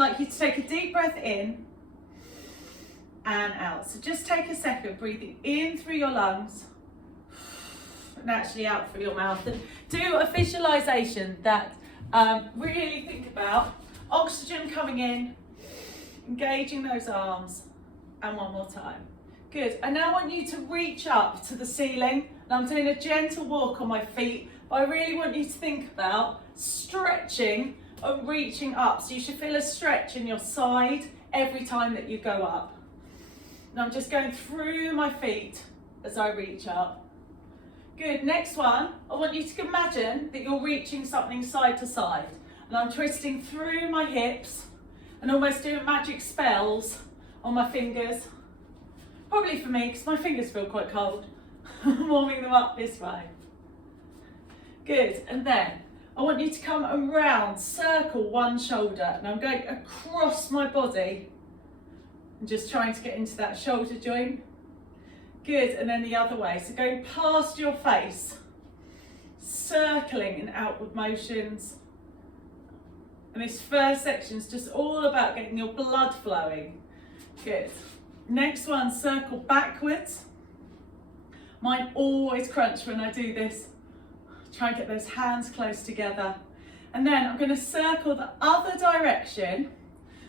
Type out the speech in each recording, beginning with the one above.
like you to take a deep breath in and out. So just take a second, breathing in through your lungs and actually out through your mouth. And do a visualization that really think about oxygen coming in, engaging those arms, and one more time. Good. I now want you to reach up to the ceiling, and I'm doing a gentle walk on my feet, but I really want you to think about stretching and reaching up. So you should feel a stretch in your side every time that you go up. And I'm just going through my feet as I reach up. Good. Next one, I want you to imagine that you're reaching something side to side, and I'm twisting through my hips and almost doing magic spells on my fingers. Probably for me, because my fingers feel quite cold. Warming them up this way. Good, and then I want you to come around, circle one shoulder, and I'm going across my body and just trying to get into that shoulder joint. Good, and then the other way, so going past your face, circling in outward motions. And this first section is just all about getting your blood flowing. Good. Next one, circle backwards. Mine always crunch when I do this. Try and get those hands close together. And then I'm going to circle the other direction.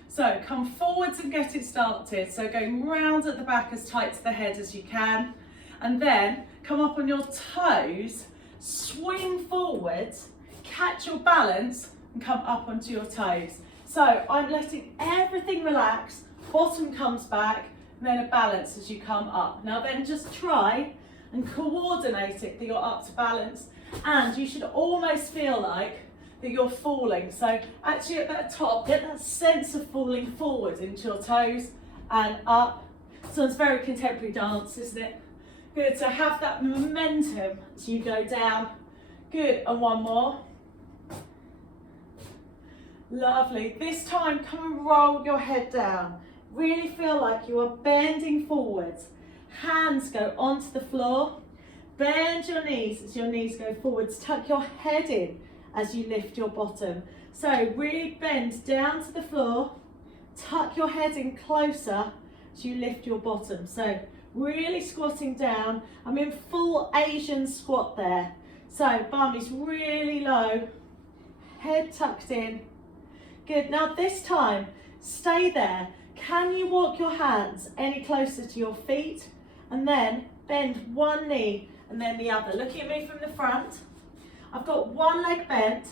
So come forwards and get it started. So going round at the back as tight to the head as you can. And then come up on your toes, swing forwards, catch your balance and come up onto your toes. So I'm letting everything relax, bottom comes back, and then a balance as you come up. Now then just try and coordinate it that you're up to balance, and you should almost feel like that you're falling. So actually at that top, get that sense of falling forward into your toes and up. So it's very contemporary dance, isn't it? Good, so have that momentum as you go down. Good, and one more. Lovely. This time, come and roll your head down. Really feel like you are bending forwards. Hands go onto the floor. Bend your knees as your knees go forwards. Tuck your head in as you lift your bottom. So really bend down to the floor. Tuck your head in closer as you lift your bottom. So really squatting down. I'm in full Asian squat there. So bum is really low. Head tucked in. Good, now this time, stay there. Can you walk your hands any closer to your feet? And then bend one knee and then the other. Looking at me from the front. I've got one leg bent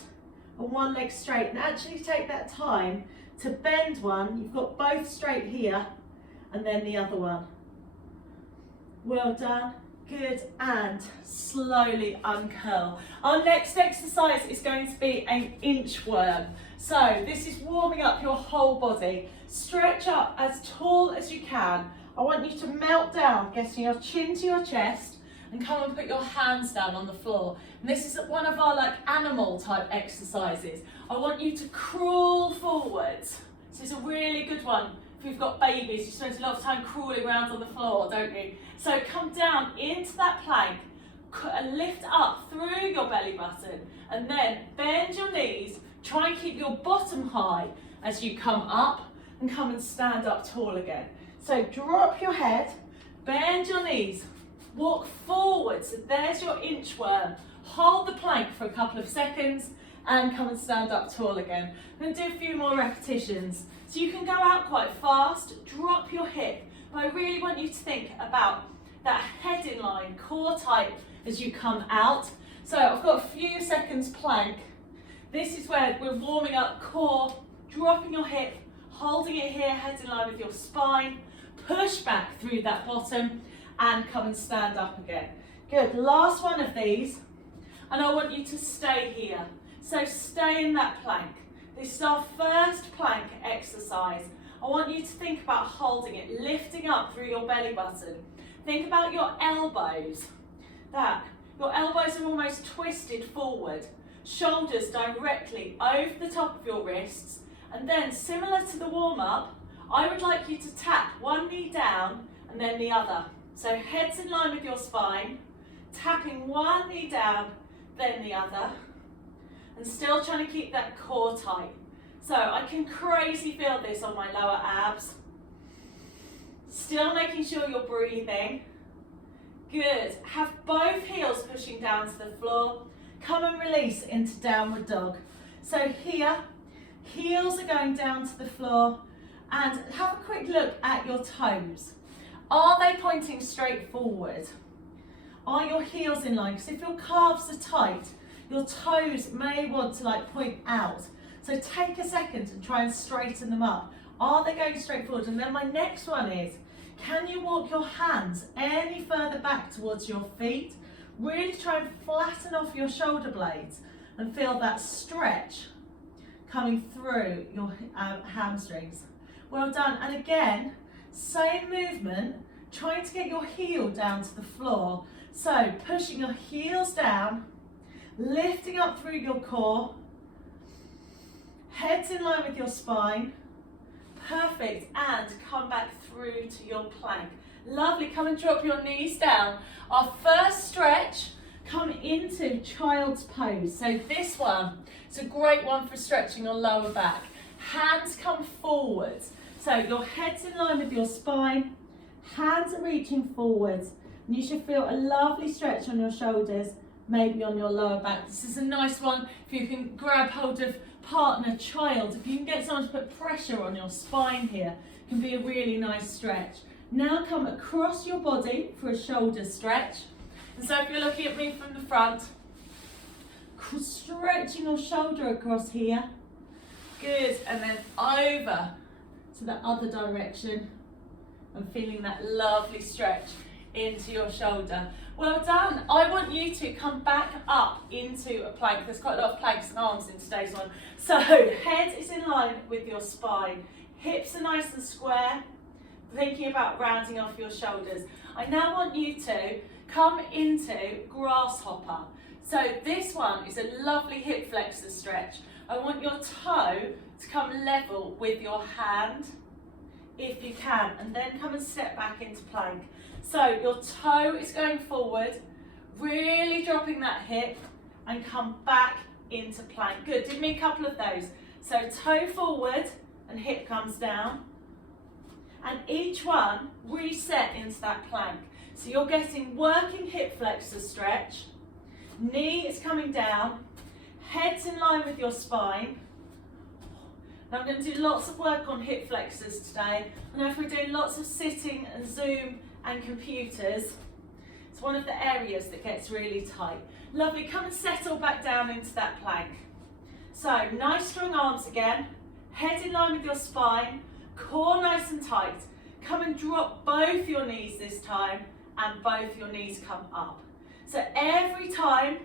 and one leg straight. And actually take that time to bend one. You've got both straight here and then the other one. Well done. Good, and slowly uncurl. Our next exercise is going to be an inchworm. So this is warming up your whole body. Stretch up as tall as you can. I want you to melt down, getting your chin to your chest, and come and put your hands down on the floor. And this is one of our animal type exercises. I want you to crawl forwards. This is a really good one. If you've got babies, you spend a lot of time crawling around on the floor, don't you? So come down into that plank, lift up through your belly button, and then bend your knees. Try and keep your bottom high as you come up, and come and stand up tall again. So drop your head, bend your knees, walk forward. So there's your inchworm. Hold the plank for a couple of seconds, and come and stand up tall again. Then do a few more repetitions. So you can go out quite fast, drop your hip, but I really want you to think about that head in line, core tight as you come out. So I've got a few seconds plank. This is where we're warming up core, dropping your hip, holding it here, head in line with your spine, push back through that bottom and come and stand up again. Good, last one of these, and I want you to stay here. So stay in that plank. This is our first plank exercise. I want you to think about holding it, lifting up through your belly button. Think about your elbows. Your elbows are almost twisted forward. Shoulders directly over the top of your wrists. And then, similar to the warm-up, I would like you to tap one knee down and then the other. So head's in line with your spine, tapping one knee down, then the other. And still trying to keep that core tight. So I can crazy feel this on my lower abs. Still making sure you're breathing. Good. Have both heels pushing down to the floor. Come and release into downward dog. So here, heels are going down to the floor, and have a quick look at your toes. Are they pointing straight forward? Are your heels in line? Because if your calves are tight, your toes may want to point out. So take a second and try and straighten them up. Are they going straight forward? And then my next one is, can you walk your hands any further back towards your feet? Really try and flatten off your shoulder blades and feel that stretch coming through your hamstrings. Well done. And again, same movement, trying to get your heel down to the floor. So pushing your heels down, lifting up through your core, head's in line with your spine. Perfect. And come back through to your plank. Lovely. Come and drop your knees down. Our first stretch, come into child's pose. So this one, it's a great one for stretching your lower back. Hands come forwards. So your head's in line with your spine. Hands are reaching forwards. And you should feel a lovely stretch on your shoulders, maybe on your lower back. This is a nice one if you can grab hold of partner, child. If you can get someone to put pressure on your spine here, it can be a really nice stretch. Now come across your body for a shoulder stretch. And so if you're looking at me from the front, stretching your shoulder across here. Good. And then over to the other direction and feeling that lovely stretch into your shoulder. Well done. I want you to come back up into a plank. There's quite a lot of planks and arms in today's one. So head is in line with your spine. Hips are nice and square. Thinking about rounding off your shoulders. I now want you to come into grasshopper. So this one is a lovely hip flexor stretch. I want your toe to come level with your hand, if you can, and then come and step back into plank. So your toe is going forward, really dropping that hip, and come back into plank. Good, give me a couple of those. So toe forward and hip comes down. And each one reset into that plank. So you're getting working hip flexor stretch, knee is coming down, head's in line with your spine. Now I'm going to do lots of work on hip flexors today. I know if we're doing lots of sitting and Zoom and computers, it's one of the areas that gets really tight. Lovely, come and settle back down into that plank. So nice strong arms again, head in line with your spine, core nice and tight. Come and drop both your knees this time, and both your knees come up. So every time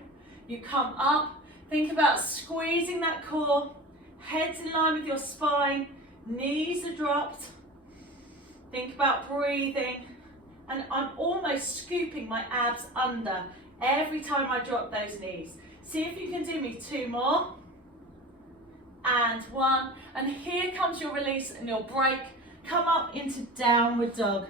you come up, think about squeezing that core, head's in line with your spine, knees are dropped. Think about breathing, and I'm almost scooping my abs under every time I drop those knees. See if you can do me 2 more. And 1, and here comes your release and your break. Come up into downward dog.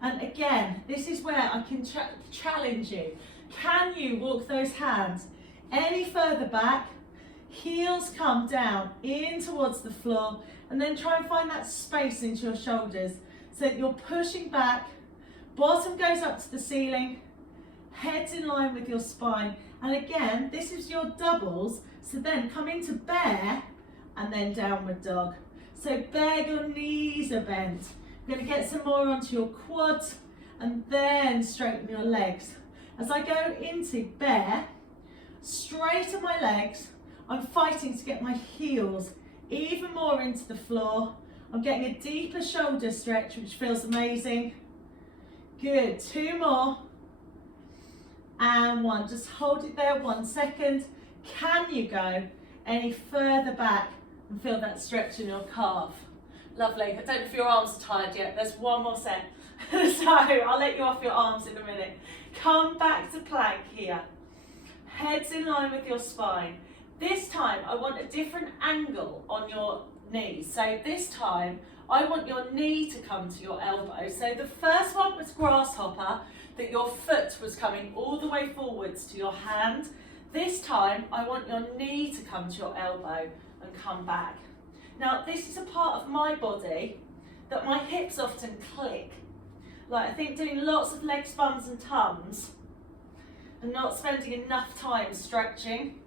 And again, this is where I can challenge you. Can you walk those hands any further back? Heels come down in towards the floor, and then try and find that space into your shoulders so that you're pushing back, bottom goes up to the ceiling, head's in line with your spine. And again, this is your doubles, so then come into bear and then downward dog. So bear, your knees are bent. You're going to get some more onto your quads and then straighten your legs. As I go into bear, straighten my legs. I'm fighting to get my heels even more into the floor. I'm getting a deeper shoulder stretch, which feels amazing. Good, 2 more. And 1, just hold it there 1 second. Can you go any further back and feel that stretch in your calf? Lovely. I don't know if your arms are tired yet. There's 1 more set. So I'll let you off your arms in a minute. Come back to plank here. Head's in line with your spine. This time I want a different angle on your knees. So this time I want your knee to come to your elbow. So the first one was grasshopper, that your foot was coming all the way forwards to your hand. This time I want your knee to come to your elbow and come back. Now this is a part of my body that my hips often click. Like I think doing lots of legs, bums and tums and not spending enough time stretching.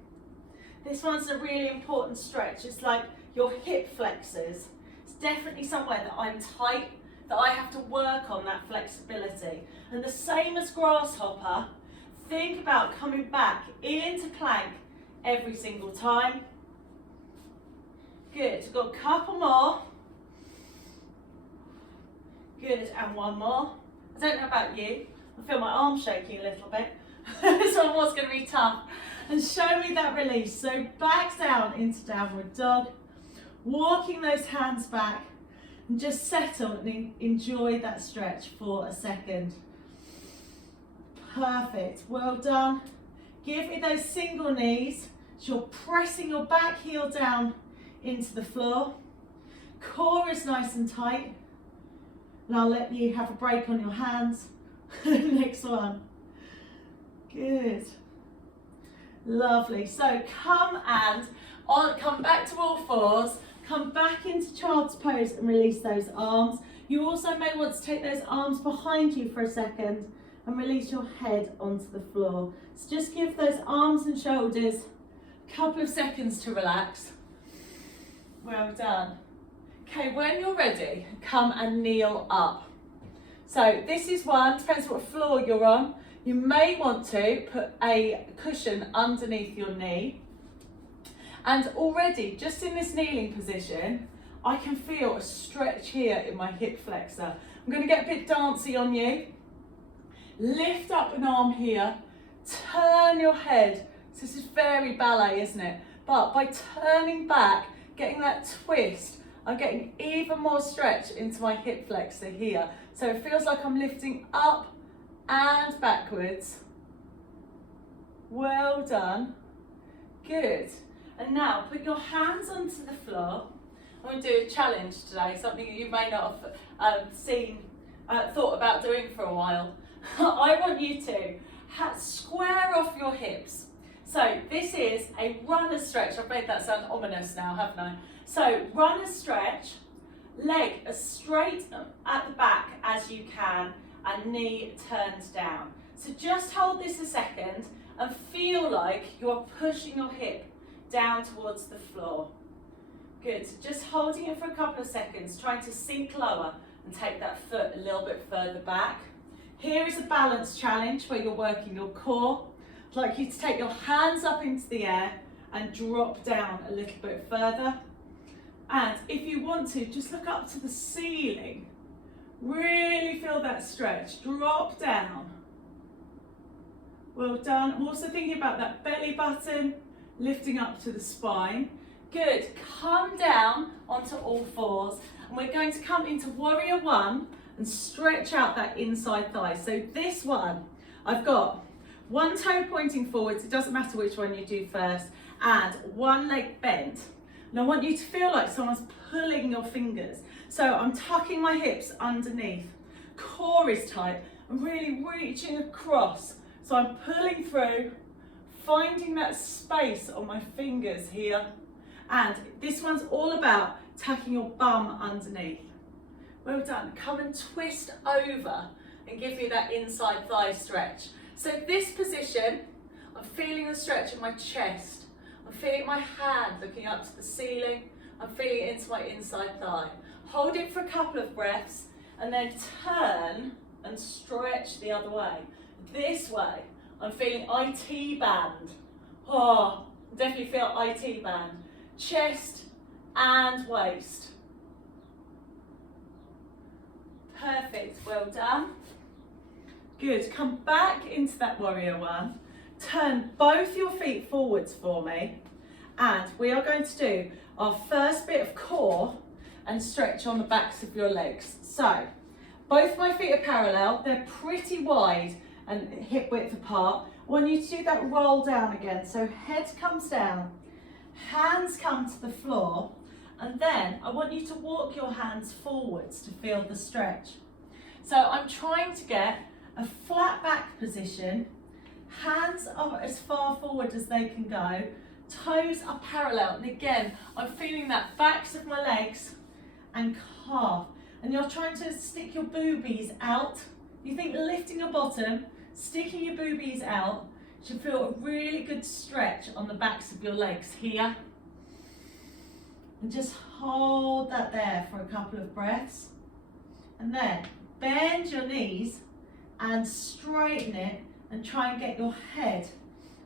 This one's a really important stretch. It's like your hip flexors. It's definitely somewhere that I'm tight, that I have to work on that flexibility. And the same as grasshopper, think about coming back into plank every single time. Good, we've got a couple more. Good, and one more. I don't know about you, I feel my arm shaking a little bit. This one was going to be tough. And show me that release. So back down into downward dog, walking those hands back and just settle and enjoy that stretch for a second. Perfect, well done. Give me those single knees. So you're pressing your back heel down into the floor. Core is nice and tight. And I'll let you have a break on your hands. Next one. Good. Lovely. So come back to all fours. Come back into child's pose and release those arms. You also may want to take those arms behind you for a second and release your head onto the floor. So just give those arms and shoulders a couple of seconds to relax. Well done. Okay, when you're ready, come and kneel up. So this is one, depends what floor you're on. You may want to put a cushion underneath your knee. And already, just in this kneeling position, I can feel a stretch here in my hip flexor. I'm going to get a bit dancey on you. Lift up an arm here, turn your head. So this is very ballet, isn't it? But by turning back, getting that twist, I'm getting even more stretch into my hip flexor here. So it feels like I'm lifting up and backwards. Well done. Good. And now put your hands onto the floor. I'm going to do a challenge today, something that you may not have thought about doing for a while. I want you to square off your hips. So this is a runner stretch. I've made that sound ominous now, haven't I? So runner stretch, leg as straight at the back as you can and knee turned down. So just hold this a second and feel like you're pushing your hip down towards the floor. Good, so just holding it for a couple of seconds, trying to sink lower and take that foot a little bit further back. Here is a balance challenge where you're working your core. I'd like you to take your hands up into the air and drop down a little bit further. And if you want to, just look up to the ceiling. Really feel that stretch, drop down. Well done. I'm also thinking about that belly button, lifting up to the spine. Good, come down onto all fours. And we're going to come into warrior one and stretch out that inside thigh. So this one, I've got one toe pointing forwards, it doesn't matter which one you do first, and one leg bent. And I want you to feel like someone's pulling your fingers. So I'm tucking my hips underneath, core is tight, I'm really reaching across. So I'm pulling through, finding that space on my fingers here. And this one's all about tucking your bum underneath. Well done. Come and twist over and give me that inside thigh stretch. So this position, I'm feeling the stretch in my chest. I'm feeling my hand looking up to the ceiling. I'm feeling it into my inside thigh. Hold it for a couple of breaths and then turn and stretch the other way. This way, I'm feeling IT band. Oh, definitely feel IT band. Chest and waist. Perfect, well done. Good, come back into that warrior one. Turn both your feet forwards for me. And we are going to do our first bit of core and stretch on the backs of your legs. So, both my feet are parallel, they're pretty wide and hip width apart. I want you to do that roll down again. So head comes down, hands come to the floor, and then I want you to walk your hands forwards to feel the stretch. So I'm trying to get a flat back position, hands are as far forward as they can go, Toes are parallel, and again, I'm feeling that backs of my legs and calf. And you're trying to stick your boobies out. You think lifting your bottom, sticking your boobies out, should feel a really good stretch on the backs of your legs here. And just hold that there for a couple of breaths. And then bend your knees and straighten it and try and get your head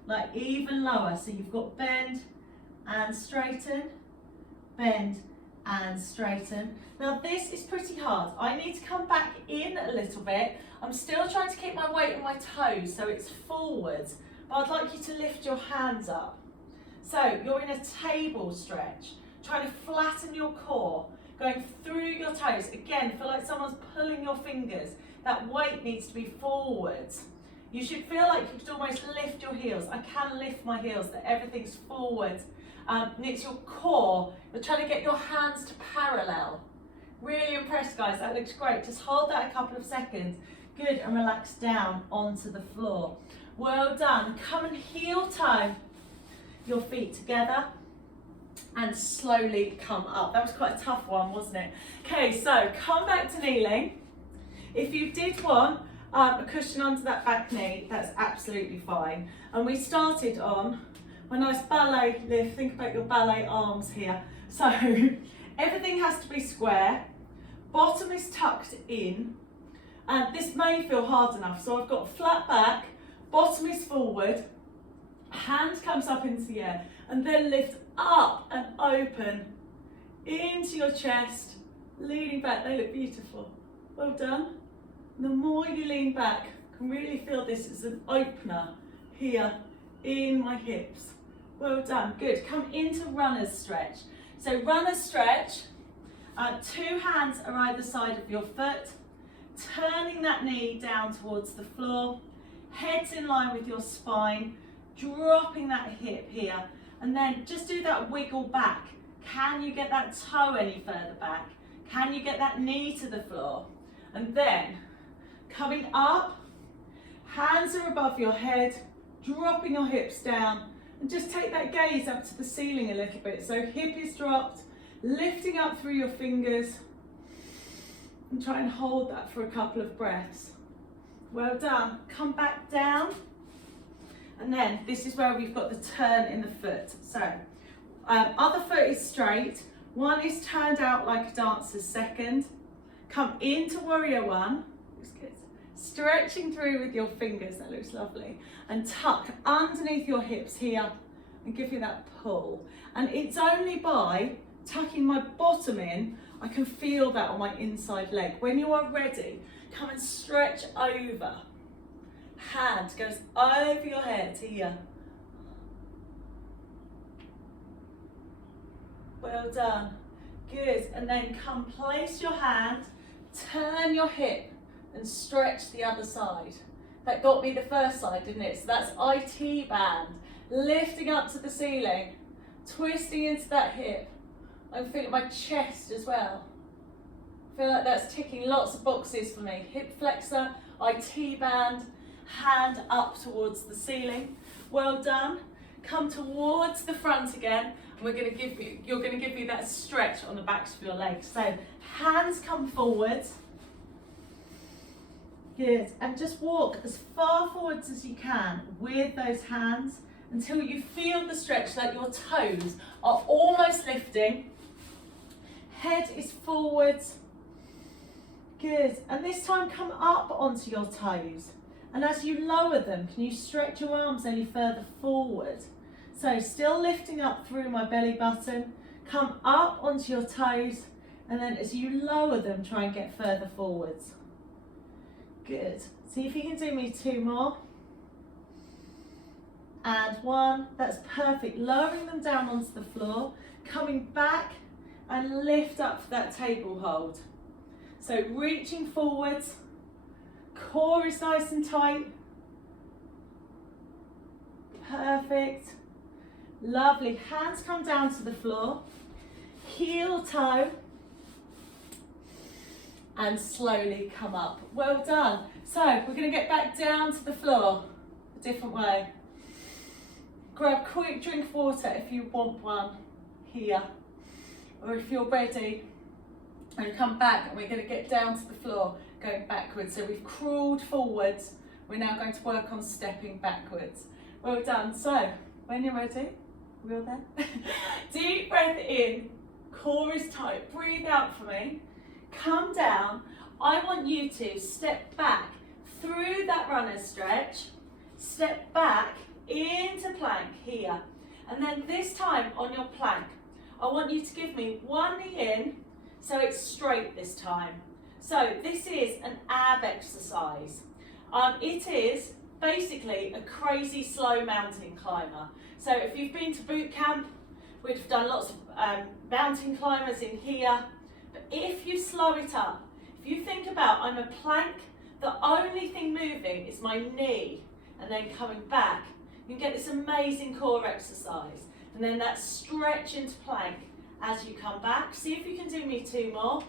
like even lower. So you've got bend and straighten, bend and straighten. Now this is pretty hard. I need to come back in a little bit. I'm still trying to keep my weight on my toes so it's forwards, but I'd like you to lift your hands up. So you're in a table stretch, trying to flatten your core, going through your toes. Again, feel like someone's pulling your fingers. That weight needs to be forwards. You should feel like you could almost lift your heels. I can lift my heels, that everything's forwards. And it's your core. You're trying to get your hands to parallel. Really impressed, guys. That looks great. Just hold that a couple of seconds. Good, and relax down onto the floor. Well done. Come and heel toe your feet together and slowly come up. That was quite a tough one, wasn't it? Okay, so come back to kneeling. If you did want a cushion under that back knee, that's absolutely fine. And we started on a nice ballet lift. Think about your ballet arms here. So everything has to be square. Bottom is tucked in. And this may feel hard enough. So I've got flat back, bottom is forward, hand comes up into the air, and then lift up and open into your chest, leaning back. They look beautiful. Well done. The more you lean back, you can really feel this as an opener here in my hips. Well done. Good. Come into runner's stretch. So runner's stretch, 2 hands are either side of your foot, turning that knee down towards the floor, head's in line with your spine, dropping that hip here, and then just do that wiggle back. Can you get that toe any further back? Can you get that knee to the floor? And then coming up, hands are above your head, dropping your hips down, and just take that gaze up to the ceiling a little bit. So hip is dropped, lifting up through your fingers, and try and hold that for a couple of breaths. Well done. Come back down. And then this is where we've got the turn in the foot. So other foot is straight. One is turned out like a dancer's second. Come into warrior one. Looks good. Stretching through with your fingers. That looks lovely. And tuck underneath your hips here and give you that pull. And it's only by tucking my bottom in, I can feel that on my inside leg. When you are ready, come and stretch over. Hand goes over your head here. Well done. Good. And then come place your hand, turn your hip and stretch the other side. That got me the first side, didn't it? So that's IT band. Lifting up to the ceiling, twisting into that hip. I'm feeling my chest as well. I feel like that's ticking lots of boxes for me. Hip flexor, IT band, hand up towards the ceiling. Well done. Come towards the front again, and you're going to give me that stretch on the backs of your legs. So hands come forwards. Good. And just walk as far forwards as you can with those hands until you feel the stretch, like your toes are almost lifting. Head is forwards. Good. And this time come up onto your toes. And as you lower them, can you stretch your arms any further forward? So still lifting up through my belly button. Come up onto your toes. And then as you lower them, try and get further forwards. Good. See if you can do me 2 more. And 1. That's perfect. Lowering them down onto the floor. Coming back and lift up for that table hold. So reaching forwards, core is nice and tight. Perfect. Lovely. Hands come down to the floor, heel toe, and slowly come up. Well done. So we're going to get back down to the floor a different way. grab a quick drink of water if you want one here, or if you're ready, and come back, and we're going to get down to the floor, going backwards. So we've crawled forwards, we're now going to work on stepping backwards. Well done. So when you're ready, we're there. Deep breath in, core is tight, breathe out for me, come down. I want you to step back through that runner's stretch, step back into plank here, and then this time on your plank, I want you to give me one knee in, so it's straight this time. So this is an ab exercise. It is basically a crazy slow mountain climber. So if you've been to boot camp, we've done lots of mountain climbers in here, but if you slow it up, if you think about I'm a plank, the only thing moving is my knee, and then coming back, you can get this amazing core exercise, and then that stretch into plank as you come back. See if you can do me 2 more,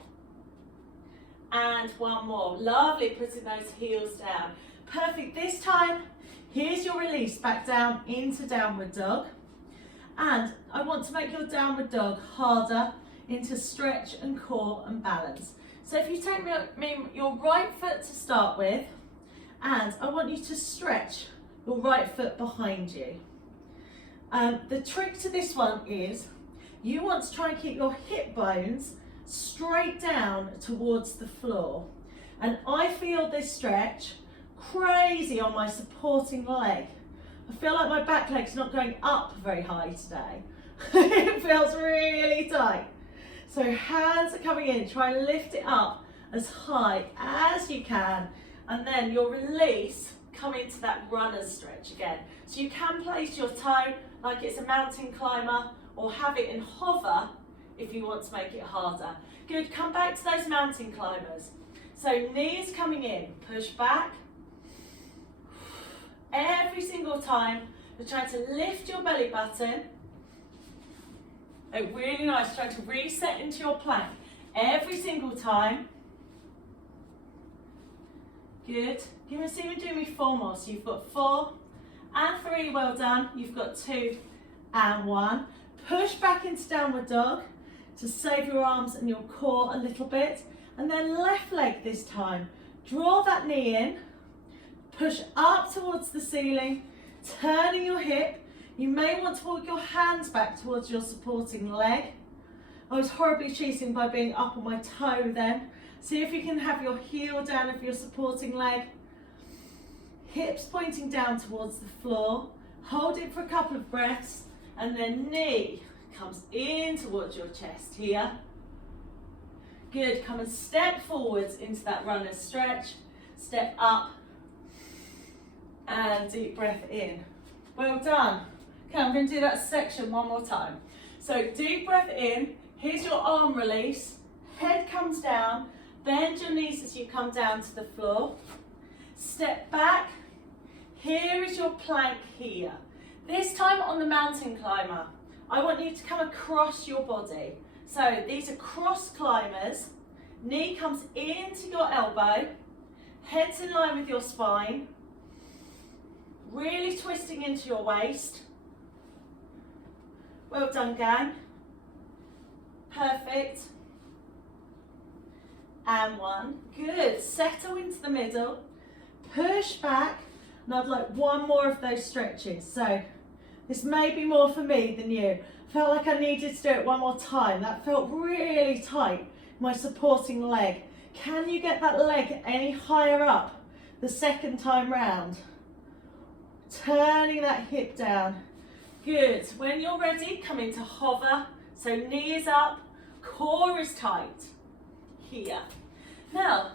and 1 more. Lovely, putting those heels down. Perfect. This time, here's your release back down into downward dog, and I want to make your downward dog harder into stretch and core and balance. So if you take your right foot to start with, and I want you to stretch your right foot behind you. The trick to this one is you want to try and keep your hip bones straight down towards the floor. And I feel this stretch crazy on my supporting leg. I feel like my back leg's not going up very high today. It feels really tight. So hands are coming in, try and lift it up as high as you can, and then your release, come into that runner's stretch again. So you can place your toe like it's a mountain climber, or have it in hover if you want to make it harder. Good, come back to those mountain climbers. So knees coming in, push back. Every single time, you're trying to lift your belly button. Oh, really nice, trying to reset into your plank every single time. Good. See me do me 4 more. So you've got 4 and 3, well done. You've got 2 and 1. Push back into downward dog to save your arms and your core a little bit. And then left leg this time. Draw that knee in. Push up towards the ceiling, turning your hip. You may want to walk your hands back towards your supporting leg. I was horribly cheating by being up on my toe then. See if you can have your heel down of your supporting leg. Hips pointing down towards the floor. Hold it for a couple of breaths, and then knee comes in towards your chest here. Good, come and step forwards into that runner's stretch. Step up and deep breath in. Well done. Okay, I'm going to do that section 1 more time. So deep breath in, here's your arm release, head comes down, bend your knees as you come down to the floor. Step back, here is your plank here. This time on the mountain climber, I want you to come across your body. So these are cross climbers, knee comes into your elbow, head's in line with your spine, really twisting into your waist. Well done, gang. Perfect. And 1. Good. Settle into the middle. Push back. And I'd like 1 more of those stretches. So this may be more for me than you. Felt like I needed to do it 1 more time. That felt really tight. My supporting leg. Can you get that leg any higher up the second time round? Turning that hip down. Good. When you're ready, come into hover. So knee is up, core is tight. Here. Now,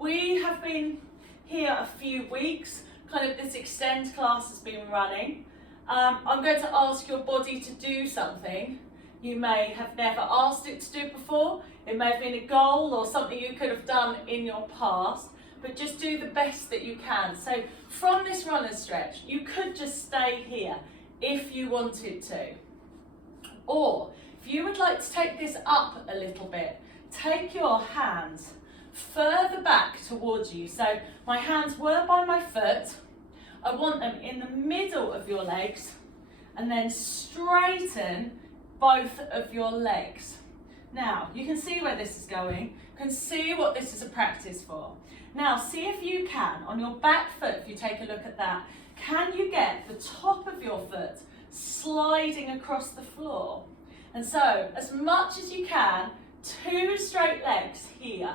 we have been here a few weeks. Kind of this extend class has been running. I'm going to ask your body to do something you may have never asked it to do before. It may have been a goal or something you could have done in your past, but just do the best that you can. So from this runner's stretch, you could just stay here if you wanted to. Or if you would like to take this up a little bit, take your hands further back towards you. So my hands were by my foot. I want them in the middle of your legs and then straighten both of your legs. Now, you can see where this is going. You can see what this is a practice for. Now, see if you can, on your back foot, if you take a look at that, can you get the top of your foot sliding across the floor? And so, as much as you can, 2 straight legs here.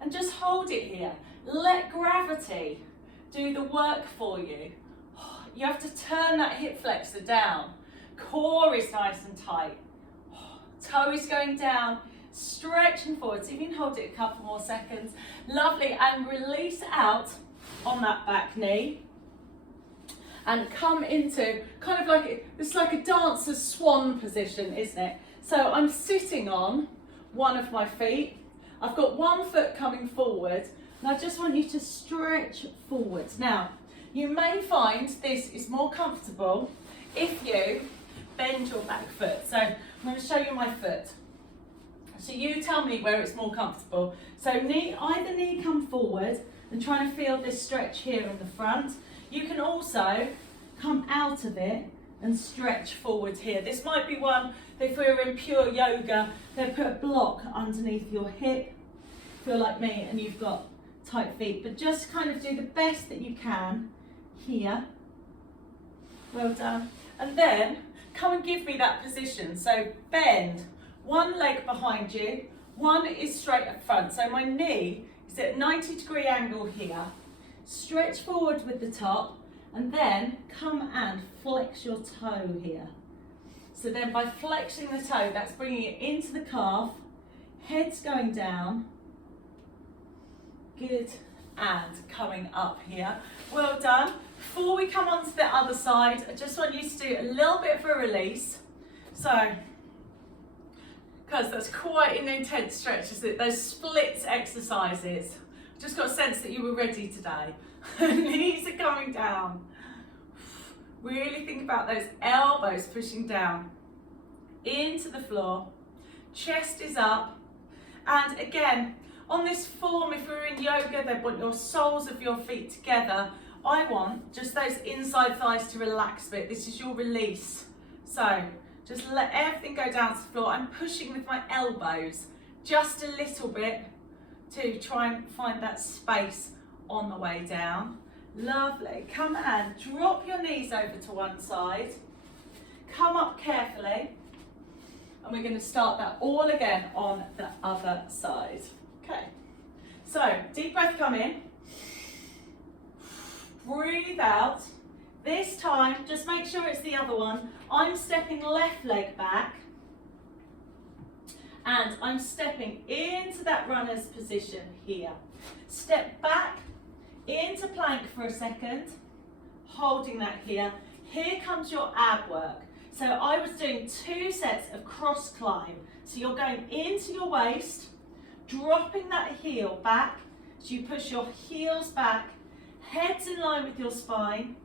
And just hold it here. Let gravity do the work for you. You have to turn that hip flexor down. Core is nice and tight. Toe is going down, stretching forward. So you can hold it a couple more seconds. Lovely, and release out on that back knee. And come into kind of like, it's like a dancer's swan position, isn't it? So I'm sitting on one of my feet. I've got one foot coming forward, and I just want you to stretch forwards. Now, you may find this is more comfortable if you bend your back foot. So I'm going to show you my foot. So you tell me where it's more comfortable. So either knee come forward and try to feel this stretch here in the front. You can also come out of it and stretch forward here. This might be one, if we were in pure yoga, they put a block underneath your hip. Feel like me and you've got tight feet, but just kind of do the best that you can here. Well done. And then come and give me that position. So bend, one leg behind you, one is straight up front. So my knee is at a 90-degree angle here. Stretch forward with the top, and then come and flex your toe here. So then by flexing the toe, that's bringing it into the calf, head's going down. Good, and coming up here. Well done. Before we come on to the other side, I just want you to do a little bit of a release. So, because that's quite an intense stretch, isn't it? Those splits exercises. Just got a sense that you were ready today. Knees are coming down. Really think about those elbows pushing down into the floor. Chest is up. And again, on this form, if we're in yoga, they want your soles of your feet together. I want just those inside thighs to relax a bit. This is your release. So just let everything go down to the floor. I'm pushing with my elbows just a little bit to try and find that space on the way down. Lovely. Come and drop your knees over to one side. Come up carefully. And we're going to start that all again on the other side. Okay. So, deep breath, come in. Breathe out. This time, just make sure it's the other one. I'm stepping left leg back. And I'm stepping into that runner's position here. Step back into plank for a second. Holding that here. Here comes your ab work. So I was doing 2 sets of cross climb. So you're going into your waist, dropping that heel back. So you push your heels back, head's in line with your spine.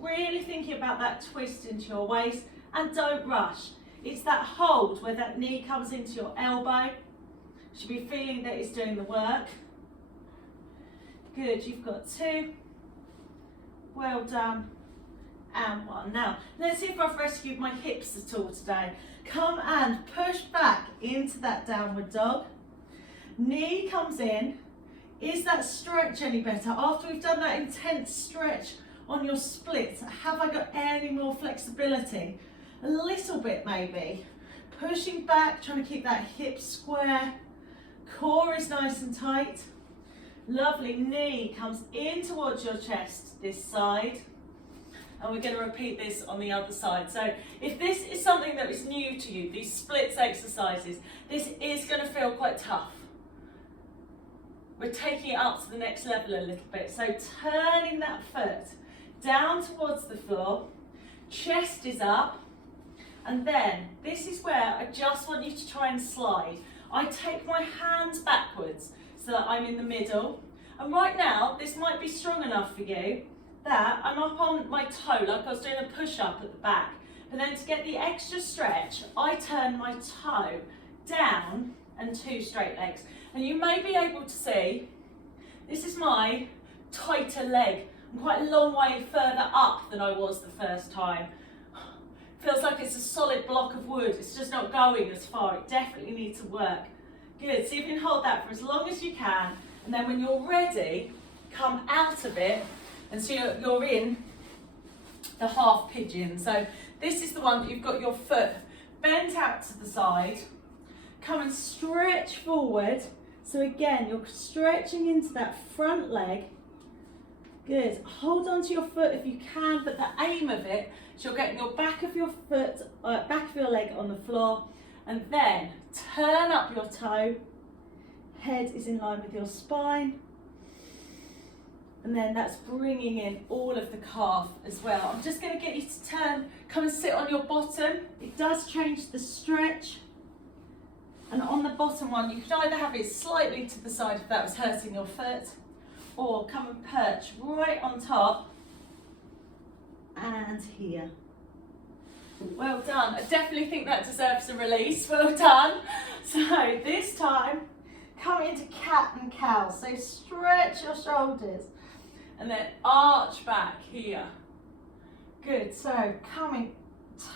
Really thinking about that twist into your waist, and don't rush. It's that hold where that knee comes into your elbow. You should be feeling that it's doing the work. Good, you've got 2. Well done. And 1. Now, let's see if I've rescued my hips at all today. Come and push back into that downward dog. Knee comes in. Is that stretch any better? After we've done that intense stretch on your splits, have I got any more flexibility? A little bit maybe. Pushing back, trying to keep that hip square. Core is nice and tight. Lovely. Knee comes in towards your chest this side. And we're going to repeat this on the other side. So if this is something that is new to you, these splits exercises, this is going to feel quite tough. We're taking it up to the next level a little bit. So turning that foot down towards the floor, chest is up, and then this is where I just want you to try and slide. I take my hands backwards so that I'm in the middle. And right now, this might be strong enough for you, that I'm up on my toe like I was doing a push-up at the back. But then to get the extra stretch, I turn my toe down and 2 straight legs. And you may be able to see, this is my tighter leg. I'm quite a long way further up than I was the first time. Feels like it's a solid block of wood. It's just not going as far. It definitely needs to work. Good, see if you can hold that for as long as you can. And then when you're ready, come out of it. And so you're in the half pigeon. So this is the one that you've got your foot bent out to the side. Come and stretch forward. So again, you're stretching into that front leg. Good. Hold on to your foot if you can, but the aim of it is you're getting your back of your foot, back of your leg on the floor, and then turn up your toe. Head is in line with your spine. And then that's bringing in all of the calf as well. I'm just going to get you to turn, come and sit on your bottom. It does change the stretch. And on the bottom one, you could either have it slightly to the side if that was hurting your foot, or come and perch right on top and here. Well done. I definitely think that deserves a release. Well done. So this time, come into cat and cow. So stretch your shoulders and then arch back here. Good. So coming,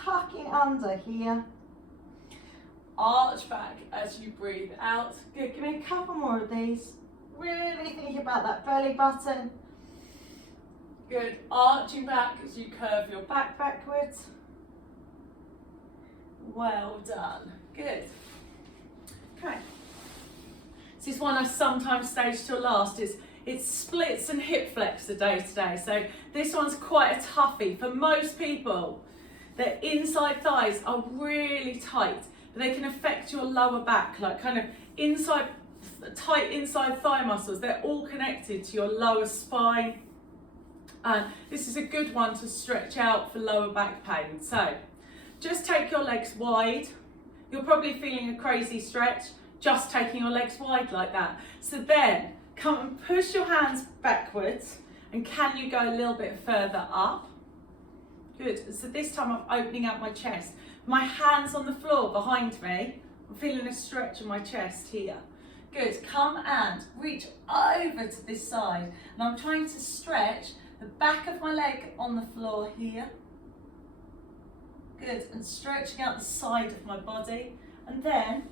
tucking under here. Arch back as you breathe out. Good. Give me a couple more of these. Really think about that belly button. Good. Arching back as you curve your back backwards. Well done. Good. Okay. This is one I sometimes stage till last. It's splits and hip flexor day today. So this one's quite a toughie. For most people, their inside thighs are really tight. They can affect your lower back, like kind of tight inside thigh muscles. They're all connected to your lower spine. And this is a good one to stretch out for lower back pain. So just take your legs wide. You're probably feeling a crazy stretch, just taking your legs wide like that. So then come and push your hands backwards. And can you go a little bit further up? Good. So this time I'm opening up my chest. My hands on the floor behind me. I'm feeling a stretch in my chest here. Good. Come and reach over to this side. And I'm trying to stretch the back of my leg on the floor here. Good. And stretching out the side of my body. And then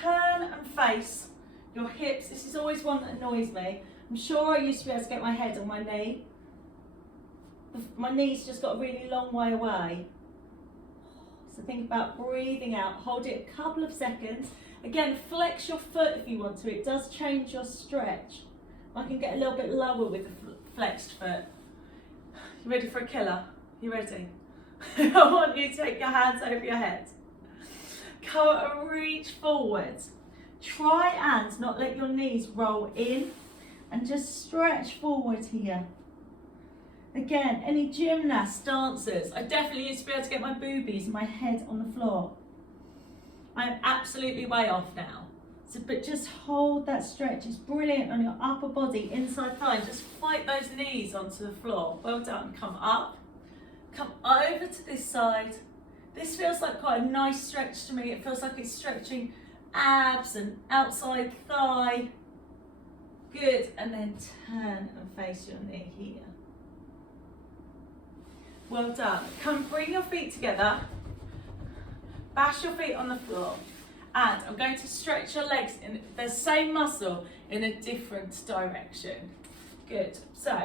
turn and face your hips. This is always one that annoys me. I'm sure I used to be able to get my head on my knee. My knee's just got a really long way away. So think about breathing out. Hold it a couple of seconds. Again, flex your foot if you want to. It does change your stretch. I can get a little bit lower with the flexed foot. You ready for a killer? You ready? I want you to take your hands over your head. Come and reach forwards. Try and not let your knees roll in and just stretch forward here. Again, any gymnasts, dancers, I definitely used to be able to get my boobies and my head on the floor. I'm absolutely way off now. So, but just hold that stretch. It's brilliant on your upper body, inside thigh. Just fight those knees onto the floor. Well done. Come up. Come over to this side. This feels like quite a nice stretch to me. It feels like it's stretching abs and outside thigh. Good. And then turn and face your knee here. Well done. Come bring your feet together. Bash your feet on the floor. And I'm going to stretch your legs in the same muscle in a different direction. Good. So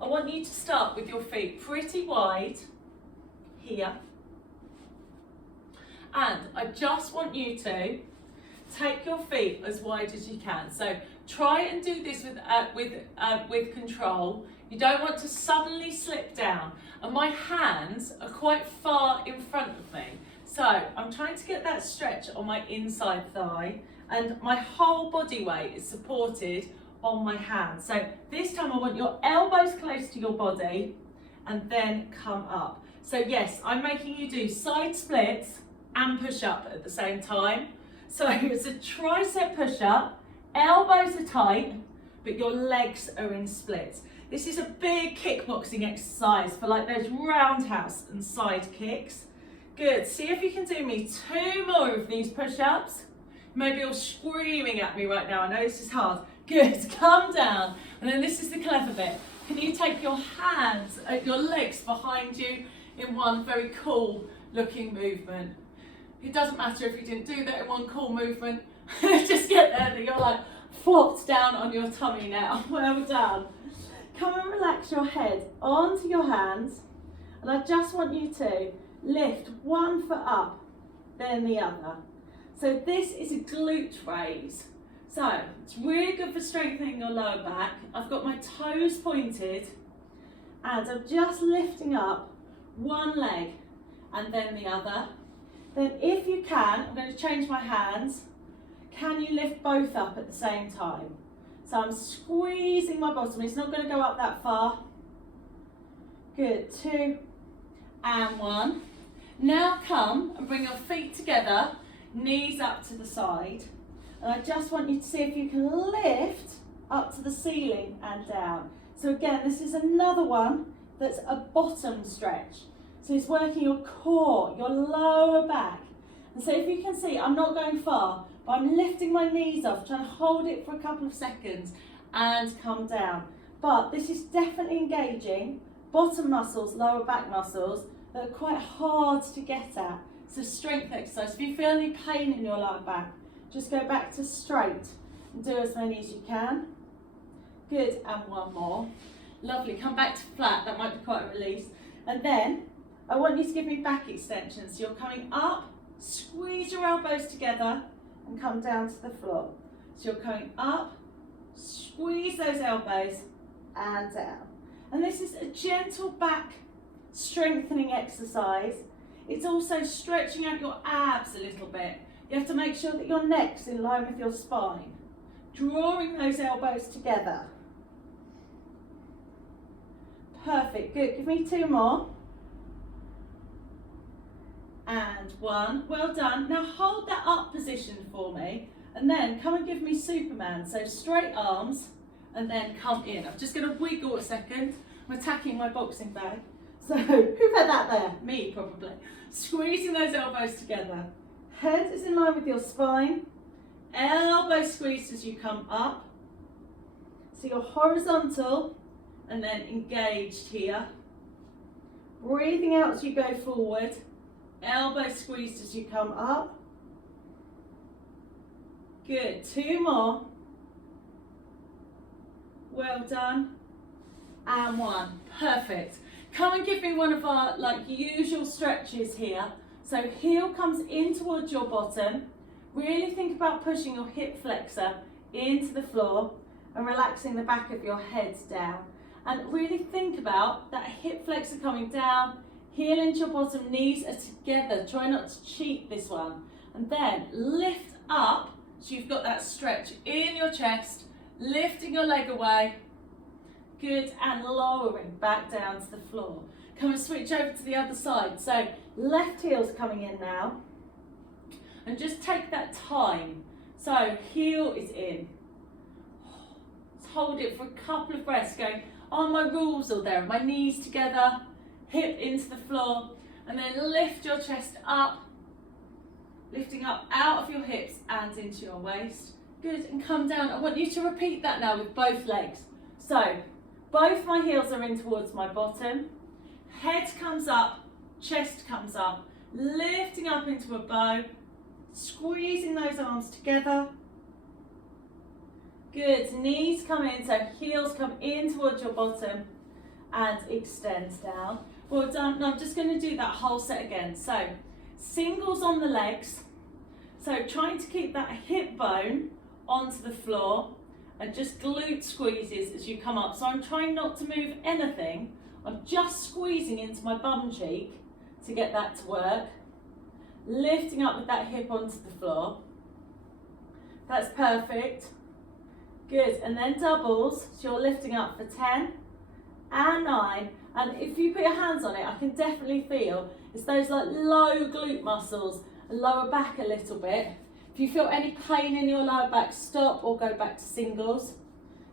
I want you to start with your feet pretty wide here. And I just want you to take your feet as wide as you can. So try and do this with control. You don't want to suddenly slip down. And my hands are quite far in front of me. So I'm trying to get that stretch on my inside thigh, and my whole body weight is supported on my hands. So this time I want your elbows close to your body and then come up. So yes, I'm making you do side splits and push up at the same time. So it's a tricep push up, elbows are tight, but your legs are in splits. This is a big kickboxing exercise for like those roundhouse and side kicks. Good, see if you can do me 2 more of these push-ups. Maybe you're screaming at me right now, I know this is hard. Good, come down. And then this is the clever bit. Can you take your hands, your legs behind you in one very cool looking movement. It doesn't matter if you didn't do that in one core movement. Just get there that you're like flopped down on your tummy now. Well done. Come and relax your head onto your hands, and I just want you to lift one foot up, then the other. So this is a glute raise. So it's really good for strengthening your lower back. I've got my toes pointed and I'm just lifting up one leg and then the other. Then if you can, I'm going to change my hands. Can you lift both up at the same time? So I'm squeezing my bottom. It's not going to go up that far. Good, 2 and 1. Now come and bring your feet together, knees up to the side. And I just want you to see if you can lift up to the ceiling and down. So again, this is another one that's a bottom stretch. So it's working your core, your lower back. And so if you can see, I'm not going far, but I'm lifting my knees off, trying to hold it for a couple of seconds and come down. But this is definitely engaging bottom muscles, lower back muscles that are quite hard to get at. So strength exercise. If you feel any pain in your lower back, just go back to straight and do as many as you can. Good, and one more. Lovely, come back to flat, that might be quite a release. And then I want you to give me back extensions. So you're coming up, squeeze your elbows together and come down to the floor. So you're coming up, squeeze those elbows and down. And this is a gentle back strengthening exercise. It's also stretching out your abs a little bit. You have to make sure that your neck's in line with your spine. Drawing those elbows together. Perfect, good. Give me 2 more. And 1, well done. Now hold that up position for me and then come and give me Superman. So straight arms and then come in. I'm just going to wiggle a second. I'm attacking my boxing bag. So who put that there? Me probably. Squeezing those elbows together. Head is in line with your spine. Elbow squeezed as you come up. So you're horizontal and then engaged here. Breathing out as you go forward. Elbow squeezed as you come up. Good, 2 more. Well done. And 1, perfect. Come and give me one of our usual stretches here. So heel comes in towards your bottom. Really think about pushing your hip flexor into the floor and relaxing the back of your head down. And really think about that hip flexor coming down, heel into your bottom, knees are together. Try not to cheat this one. And then lift up, so you've got that stretch in your chest, lifting your leg away. Good, and lowering back down to the floor. Come and switch over to the other side. So left heel's coming in now. And just take that time. So heel is in. Let's hold it for a couple of breaths going, are my rules all there? My knees together, hip into the floor, and then lift your chest up, lifting up out of your hips and into your waist. Good, and come down. I want you to repeat that now with both legs. So both my heels are in towards my bottom, head comes up, chest comes up, lifting up into a bow, squeezing those arms together. Good, knees come in, so heels come in towards your bottom and extend down. Well done. Now I'm just going to do that whole set again. So singles on the legs, so trying to keep that hip bone onto the floor and just glute squeezes as you come up. So I'm trying not to move anything. I'm just squeezing into my bum cheek to get that to work. Lifting up with that hip onto the floor. That's perfect. Good, and then doubles, so you're lifting up for 10 and 9. And if you put your hands on it, I can definitely feel it's those low glute muscles and lower back a little bit. If you feel any pain in your lower back, stop or go back to singles.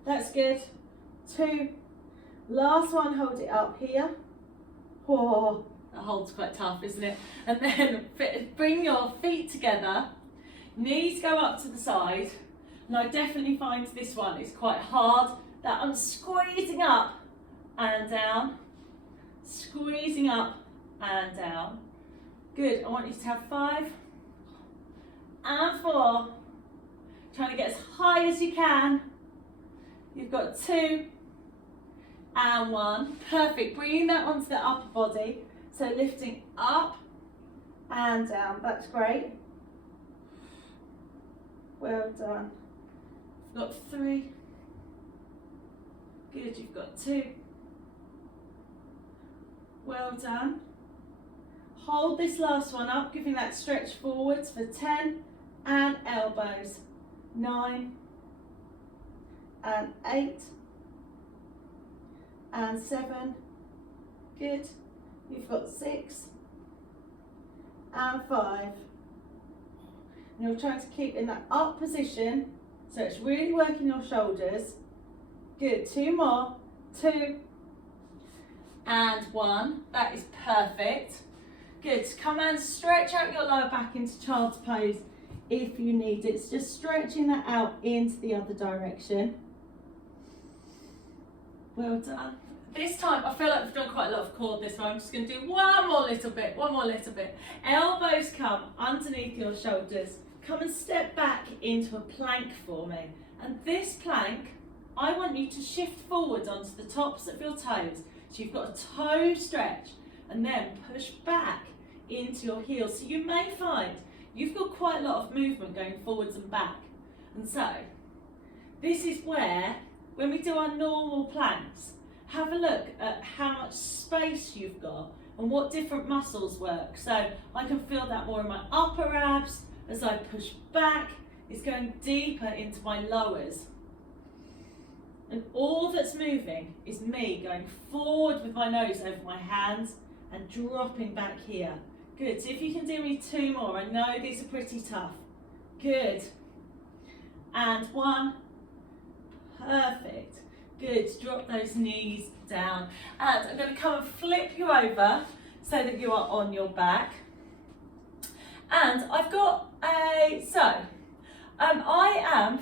That's good. 2. Last one, hold it up here. Whoa, that hold's quite tough, isn't it? And then bring your feet together, knees go up to the side. And I definitely find this one is quite hard, that I'm squeezing up and down, squeezing up and down. Good, I want you to have 5 and 4. Trying to get as high as you can. You've got 2 and 1. Perfect, bringing that onto the upper body. So lifting up and down, that's great. Well done. You've got 3. Good, you've got 2. Well done. Hold this last one up, giving that stretch forwards for 10 and elbows. 9 and 8 and 7. Good. You've got 6 and 5. And you're trying to keep in that up position, so it's really working your shoulders. Good. 2 more. 2 and 1. That is perfect. Good. Come and stretch out your lower back into child's pose if you need it. It's just stretching that out into the other direction. Well done. This time, I feel like we've done quite a lot of core this one. I'm just going to do one more little bit. Elbows come underneath your shoulders. Come and step back into a plank for me. And this plank, I want you to shift forward onto the tops of your toes. So you've got a toe stretch and then push back into your heels. So you may find you've got quite a lot of movement going forwards and back. And so this is where, when we do our normal planks, have a look at how much space you've got and what different muscles work. So I can feel that more in my upper abs. As I push back, it's going deeper into my lowers. And all that's moving is me going forward with my nose over my hands and dropping back here. Good, so if you can do me 2 more, I know these are pretty tough. Good. And 1. Perfect. Good, drop those knees down. And I'm going to come and flip you over so that you are on your back. And I've got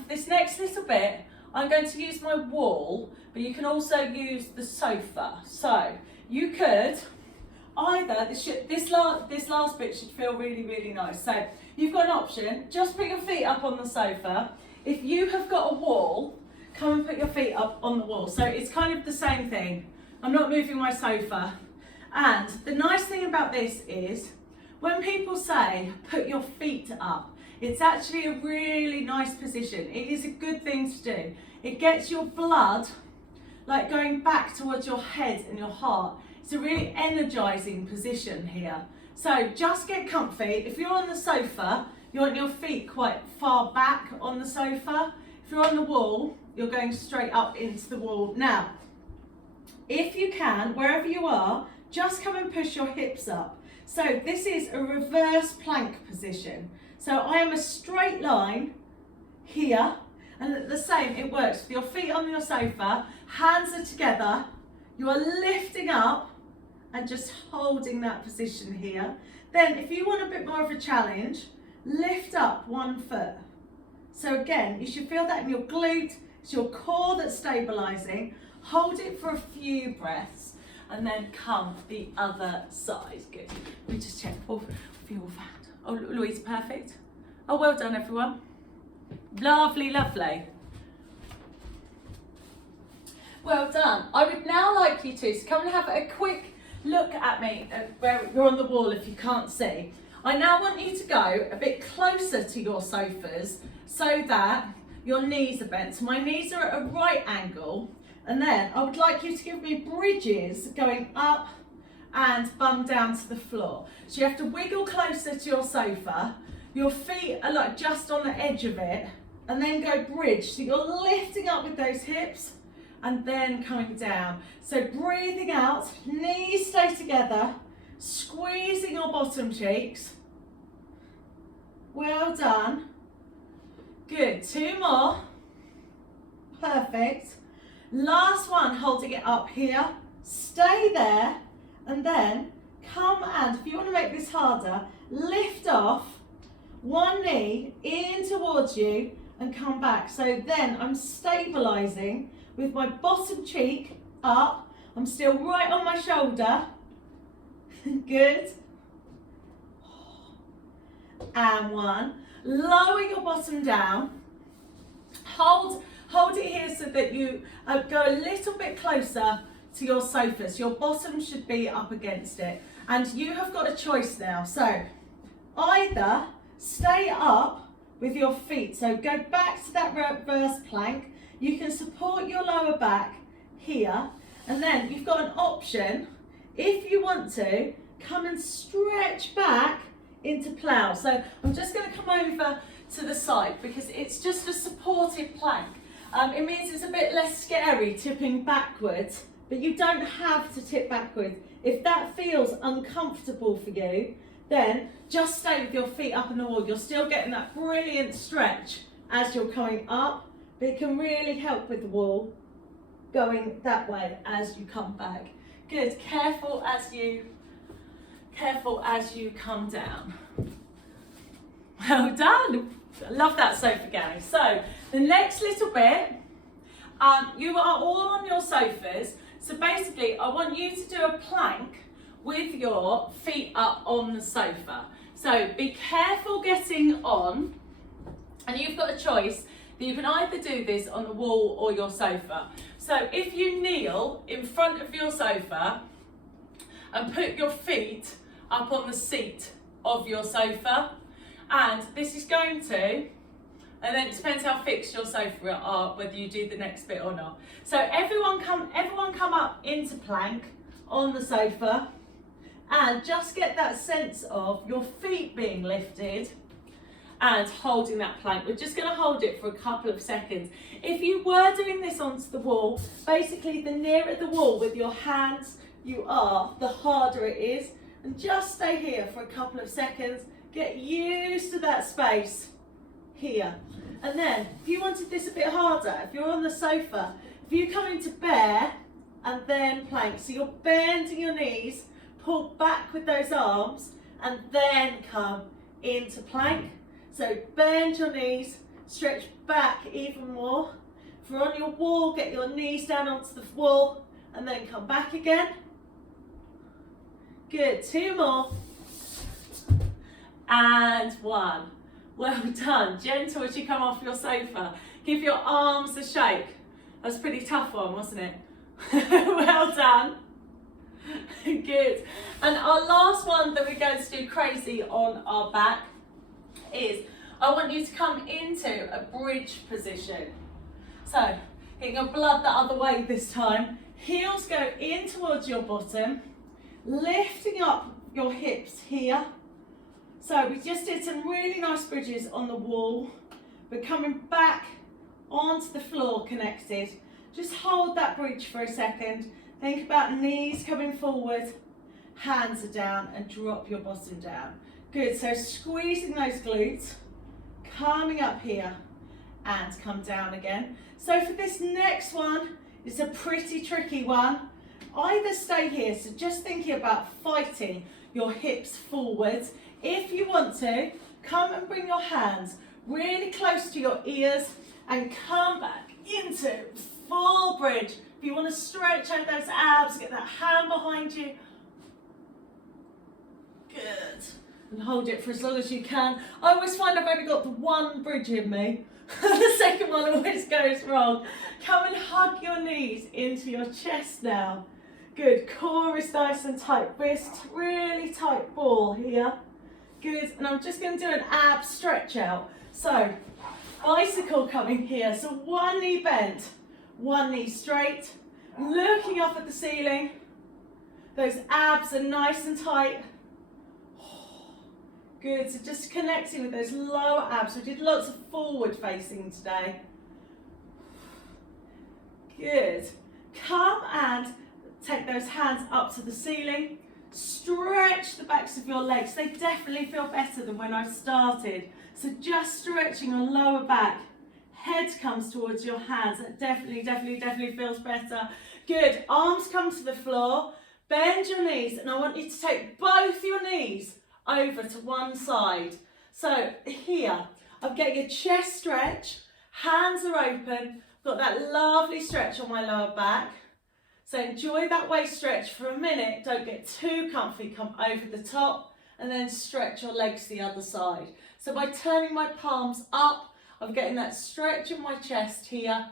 this next little bit, I'm going to use my wall, but you can also use the sofa. So you could either, this last bit should feel really, really nice. So you've got an option, just put your feet up on the sofa. If you have got a wall, come and put your feet up on the wall. So it's kind of the same thing. I'm not moving my sofa. And the nice thing about this is, when people say, put your feet up, it's actually a really nice position. It is a good thing to do. It gets your blood like going back towards your head and your heart. It's a really energizing position here. So just get comfy. If you're on the sofa, you want your feet quite far back on the sofa. If you're on the wall, you're going straight up into the wall. Now, if you can, wherever you are, just come and push your hips up. So this is a reverse plank position. So I am a straight line here, and the same, it works with your feet on your sofa, hands are together, you are lifting up and just holding that position here. Then if you want a bit more of a challenge, lift up 1 foot. So again, you should feel that in your glute, it's your core that's stabilizing. Hold it for a few breaths and then come the other side. Good. Let me just check. Oh, feel that. Oh, Louise, perfect. Oh, well done, everyone. Lovely, lovely. Well done. I would now like you to come and have a quick look at me where you're on the wall if you can't see. I now want you to go a bit closer to your sofas so that your knees are bent. So my knees are at a right angle, and then I would like you to give me bridges going up and bum down to the floor. So you have to wiggle closer to your sofa, your feet are like just on the edge of it, and then go bridge. So you're lifting up with those hips and then coming down. So breathing out, knees stay together, squeezing your bottom cheeks. Well done. Good, 2 more. Perfect. Last one, holding it up here. Stay there, and then come and, if you want to make this harder, lift off, 1 knee in towards you and come back. So then I'm stabilizing with my bottom cheek up. I'm still right on my shoulder. Good. and 1. Lower your bottom down. Hold it here so that you go a little bit closer to your sofa. So your bottom should be up against it. And you have got a choice now. So either stay up with your feet. So go back to that reverse plank. You can support your lower back here. And then you've got an option, if you want to, come and stretch back into plough. So I'm just going to come over to the side because it's just a supported plank. It means it's a bit less scary tipping backwards, but you don't have to tip backwards. If that feels uncomfortable for you, then just stay with your feet up on the wall. You're still getting that brilliant stretch as you're coming up, but it can really help with the wall going that way as you come back. Good, careful as you come down. Well done. I love that sofa, Gary. So the next little bit, you are all on your sofas. So basically, I want you to do a plank with your feet up on the sofa. So be careful getting on, and you've got a choice that you can either do this on the wall or your sofa. So if you kneel in front of your sofa and put your feet up on the seat of your sofa, and this is going to, and then it depends how fixed your sofa are, whether you do the next bit or not. So everyone come up into plank on the sofa, and just get that sense of your feet being lifted and holding that plank. We're just going to hold it for a couple of seconds. If you were doing this onto the wall, basically the nearer the wall with your hands you are, the harder it is. And just stay here for a couple of seconds. Get used to that space here. And then, if you wanted this a bit harder, if you're on the sofa, if you come into bear and then plank, so you're bending your knees, pull back with those arms, and then come into plank. So bend your knees, stretch back even more. If you're on your wall, get your knees down onto the wall, and then come back again. Good, 2 more. And 1. Well done. Gentle as you come off your sofa. Give your arms a shake. That was a pretty tough one, wasn't it? Well done. Good. And our last one that we're going to do crazy on our back is, I want you to come into a bridge position. So, getting your blood the other way this time. Heels go in towards your bottom, lifting up your hips here. So we just did some really nice bridges on the wall. We're coming back onto the floor connected. Just hold that bridge for a second. Think about knees coming forward, hands are down, and drop your bottom down. Good, so squeezing those glutes, coming up here and come down again. So for this next one, it's a pretty tricky one. Either stay here, so just thinking about fighting your hips forwards. If you want to, come and bring your hands really close to your ears and come back into full bridge. If you want to stretch out those abs, get that hand behind you. Good. And hold it for as long as you can. I always find I've only got the one bridge in me. The second one always goes wrong. Come and hug your knees into your chest now. Good, core is nice and tight, wrist really tight ball here. Good, and I'm just going to do an ab stretch out. So, bicycle coming here. So one knee bent, one knee straight, looking up at the ceiling. Those abs are nice and tight. Good, so just connecting with those lower abs. We did lots of forward facing today. Good. Come and take those hands up to the ceiling. Stretch the backs of your legs. They definitely feel better than when I started. So just stretching your lower back. Head comes towards your hands. That definitely feels better. Good. Arms come to the floor. Bend your knees, and I want you to take both your knees over to one side. So here, I'm getting a chest stretch. Hands are open. Got that lovely stretch on my lower back. So enjoy that waist stretch for a minute. Don't get too comfy. Come over the top and then stretch your legs to the other side. So by turning my palms up, I'm getting that stretch in my chest here,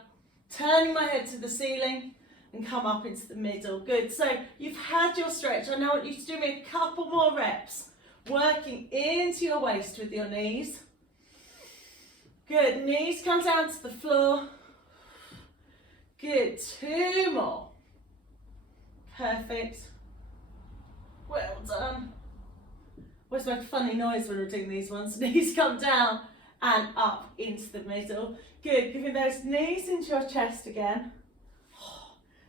turning my head to the ceiling and come up into the middle. Good. So you've had your stretch. I now want you to do me a couple more reps, working into your waist with your knees. Good. Knees come down to the floor. Good. 2 more. Perfect. Well done. Always make a funny noise when we're doing these ones. Knees come down and up into the middle. Good. Giving those knees into your chest again.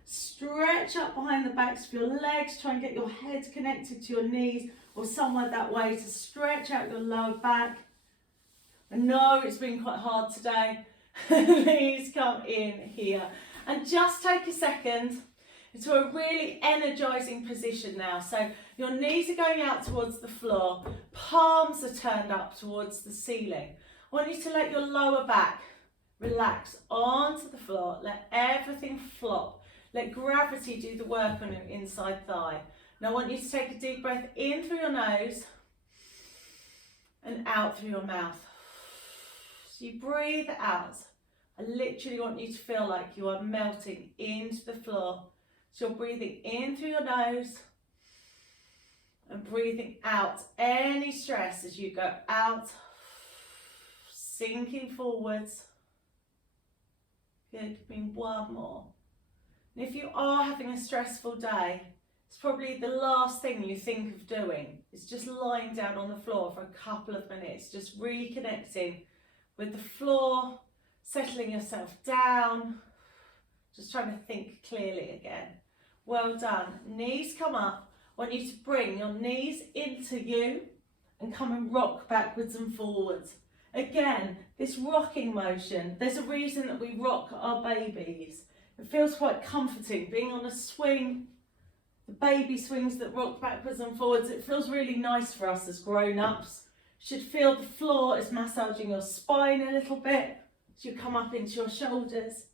Stretch up behind the backs of your legs. Try and get your head connected to your knees or somewhere that way to stretch out your lower back. I know it's been quite hard today. Knees come in here. And just take a second into a really energizing position now. So your knees are going out towards the floor. Palms are turned up towards the ceiling. I want you to let your lower back relax onto the floor. Let everything flop. Let gravity do the work on your inside thigh. Now I want you to take a deep breath in through your nose and out through your mouth. So you breathe out. I literally want you to feel like you are melting into the floor. So you're breathing in through your nose and breathing out any stress as you go out, sinking forwards. Good, give me 1 more. And if you are having a stressful day, it's probably the last thing you think of doing. It's just lying down on the floor for a couple of minutes, just reconnecting with the floor, settling yourself down, just trying to think clearly again. Well done. Knees come up. I want you to bring your knees into you and come and rock backwards and forwards. Again, this rocking motion, there's a reason that we rock our babies. It feels quite comforting being on a swing. The baby swings that rock backwards and forwards, it feels really nice for us as grown-ups. You should feel the floor is massaging your spine a little bit as you come up into your shoulders.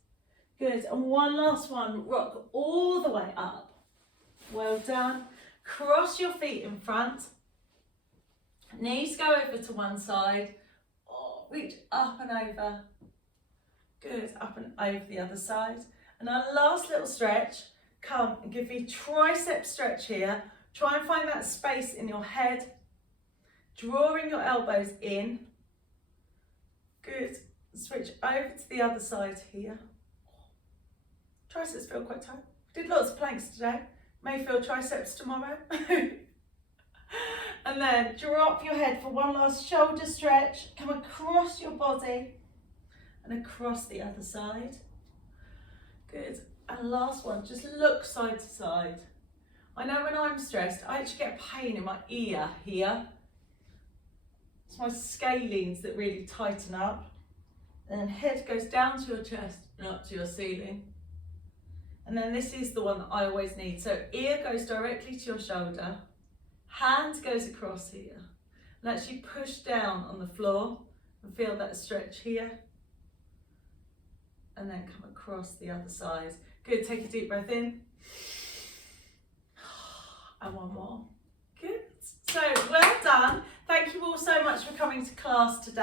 Good, and one last one, rock all the way up. Well done. Cross your feet in front. Knees go over to one side. Oh, reach up and over. Good, up and over the other side. And our last little stretch, come and give me tricep stretch here. Try and find that space in your head. Drawing your elbows in. Good. Switch over to the other side here. Triceps feel quite tight. Did lots of planks today. May feel triceps tomorrow. And then drop your head for one last shoulder stretch. Come across your body and across the other side. Good. And last one, just look side to side. I know when I'm stressed, I actually get pain in my ear here. It's my scalenes that really tighten up. And then head goes down to your chest and up to your ceiling. And then this is the one that I always need. So ear goes directly to your shoulder. Hand goes across here. And actually push down on the floor and feel that stretch here. And then come across the other side. Good, take a deep breath in. And one more. Good. So well done. Thank you all so much for coming to class today.